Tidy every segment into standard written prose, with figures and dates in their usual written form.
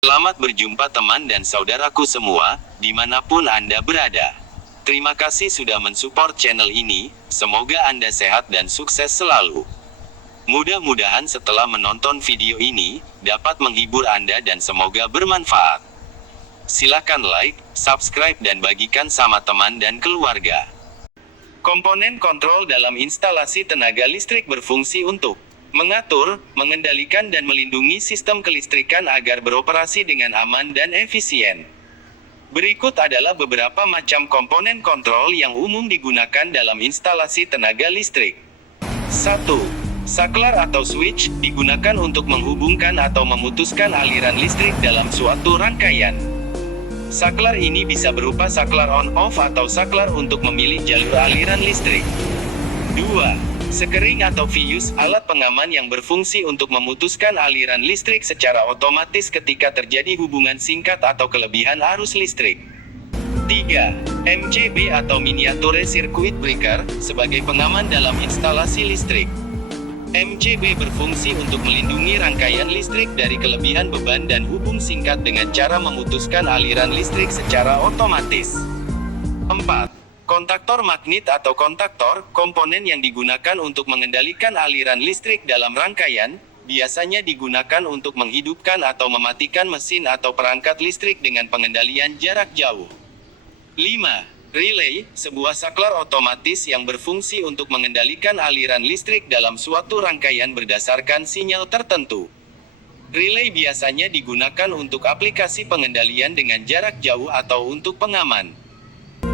Selamat berjumpa teman dan saudaraku semua, dimanapun Anda berada. Terima kasih sudah mensupport channel ini, semoga Anda sehat dan sukses selalu. Mudah-mudahan setelah menonton video ini, dapat menghibur Anda dan semoga bermanfaat. Silakan like, subscribe dan bagikan sama teman dan keluarga. Komponen kontrol dalam instalasi tenaga listrik berfungsi untuk mengatur, mengendalikan dan melindungi sistem kelistrikan agar beroperasi dengan aman dan efisien. Berikut adalah beberapa macam komponen kontrol yang umum digunakan dalam instalasi tenaga listrik. 1. Saklar atau switch, digunakan untuk menghubungkan atau memutuskan aliran listrik dalam suatu rangkaian. Saklar ini bisa berupa saklar on-off atau saklar untuk memilih jalur aliran listrik. 2. Sekering atau fuse, alat pengaman yang berfungsi untuk memutuskan aliran listrik secara otomatis ketika terjadi hubungan singkat atau kelebihan arus listrik. 3. MCB atau Miniature Circuit Breaker, sebagai pengaman dalam instalasi listrik. MCB berfungsi untuk melindungi rangkaian listrik dari kelebihan beban dan hubung singkat dengan cara memutuskan aliran listrik secara otomatis. 4. Kontaktor magnet atau kontaktor, komponen yang digunakan untuk mengendalikan aliran listrik dalam rangkaian, biasanya digunakan untuk menghidupkan atau mematikan mesin atau perangkat listrik dengan pengendalian jarak jauh. 5. Relay, sebuah saklar otomatis yang berfungsi untuk mengendalikan aliran listrik dalam suatu rangkaian berdasarkan sinyal tertentu. Relay biasanya digunakan untuk aplikasi pengendalian dengan jarak jauh atau untuk pengaman.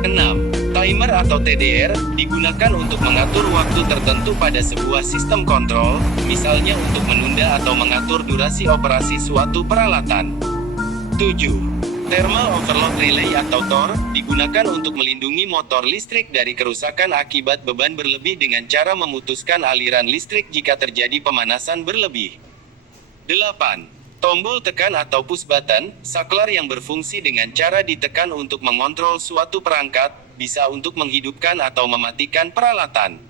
6. Timer atau TDR, digunakan untuk mengatur waktu tertentu pada sebuah sistem kontrol, misalnya untuk menunda atau mengatur durasi operasi suatu peralatan. 7. Thermal Overload Relay atau TOR, digunakan untuk melindungi motor listrik dari kerusakan akibat beban berlebih dengan cara memutuskan aliran listrik jika terjadi pemanasan berlebih. 8. Tombol tekan atau push button, saklar yang berfungsi dengan cara ditekan untuk mengontrol suatu perangkat, bisa untuk menghidupkan atau mematikan peralatan.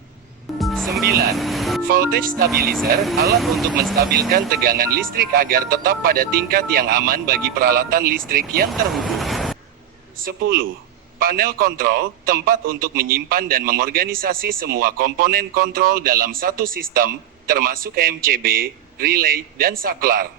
9. Voltage Stabilizer, alat untuk menstabilkan tegangan listrik agar tetap pada tingkat yang aman bagi peralatan listrik yang terhubung. 10. Panel kontrol, tempat untuk menyimpan dan mengorganisasi semua komponen kontrol dalam satu sistem, termasuk MCB, relay, dan saklar.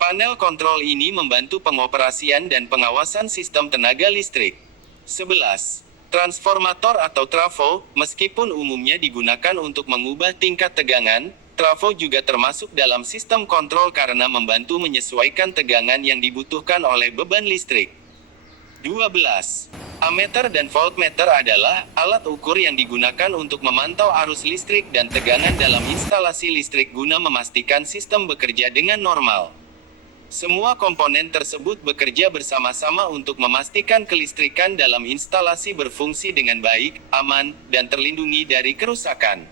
Panel kontrol ini membantu pengoperasian dan pengawasan sistem tenaga listrik. 11. Transformator atau trafo, meskipun umumnya digunakan untuk mengubah tingkat tegangan, trafo juga termasuk dalam sistem kontrol karena membantu menyesuaikan tegangan yang dibutuhkan oleh beban listrik. 12. Ammeter dan voltmeter adalah alat ukur yang digunakan untuk memantau arus listrik dan tegangan dalam instalasi listrik guna memastikan sistem bekerja dengan normal. Semua komponen tersebut bekerja bersama-sama untuk memastikan kelistrikan dalam instalasi berfungsi dengan baik, aman, dan terlindungi dari kerusakan.